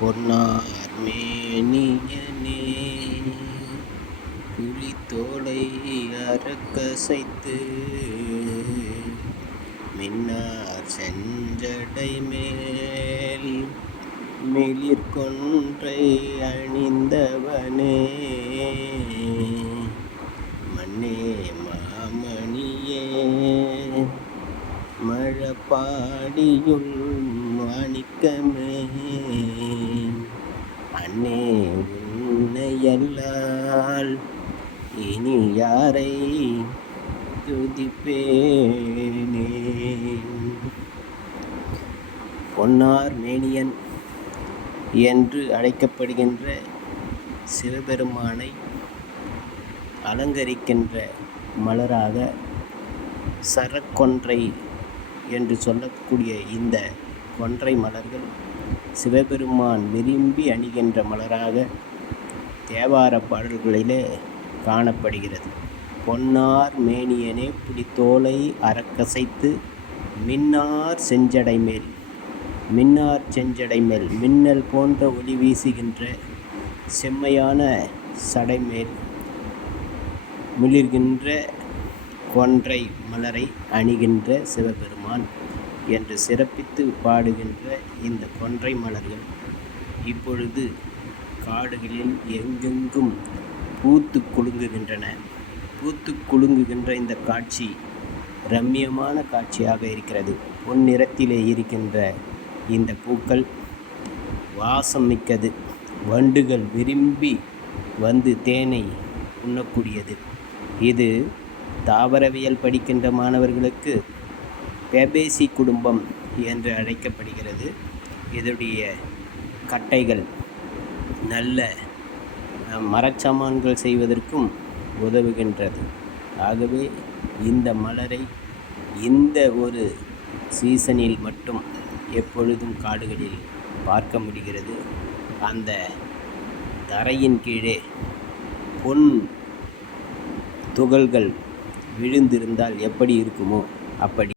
பொன்னார் மேனியனே புலித்தோலை அறக்கசைத்து மின்னார் செஞ்சடை மேல் மிளிர்கொன்றை அணிந்தவனே. மண்ணே மாமணியே மழப்பாடியுள் மாணிக்கமே. அண்ணே உன்னையல்லால் இனி யாரை துதிப்பேனே? பொன்னார் மேனியன் என்று அழைக்கப்படுகின்ற சிவபெருமானை அலங்கரிக்கின்ற மலராக சரக்கொன்றை என்று சொல்லக்கூடிய இந்த கொன்றை மலர்கள் சிவபெருமான் விரும்பி அணிகின்ற மலராக தேவார பாடல்களிலே காணப்படுகிறது. பொன்னார் மேனியனே புலித்தோலை அறக்கசைத்து மின்னார் செஞ்சடை மேல் மின்னார் செஞ்சடை மேல் மின்னல் போன்ற ஒளி வீசுகின்ற செம்மையான சடைமேல் மிளிர்கின்ற கொன்றை மலரை அணிகின்ற சிவபெருமான். என்று சிறப்பித்து பாடுகின்ற இந்த கொன்றை மலர்கள் இப்பொழுது காடுகளில் எங்கெங்கும் பூத்து குலுங்குகின்றன. பூத்து குலுங்குகின்ற இந்த காட்சி ரம்மியமான காட்சியாக இருக்கிறது. பொன்னிறத்திலே இருக்கின்ற இந்த பூக்கள் வாசம் மிக்கது. வண்டுகள் விரும்பி வந்து தேனை உண்ணக்கூடியது. இது தாவரவியல் படிக்கின்ற மாணவர்களுக்கு பேபேசி குடும்பம் என்று அழைக்கப்படுகிறது. இதனுடைய கட்டைகள் நல்ல மரச்சாமான்கள் செய்வதற்கும் உதவுகின்றது. ஆகவே இந்த மலரை இந்த ஒரு சீசனில் மட்டும் எப்பொழுதும் காடுகளில் பார்க்க முடிகிறது. அந்த தரையின் கீழே பொன் துகள்கள் விழுந்திருந்தால் எப்படி இருக்குமோ அப்படி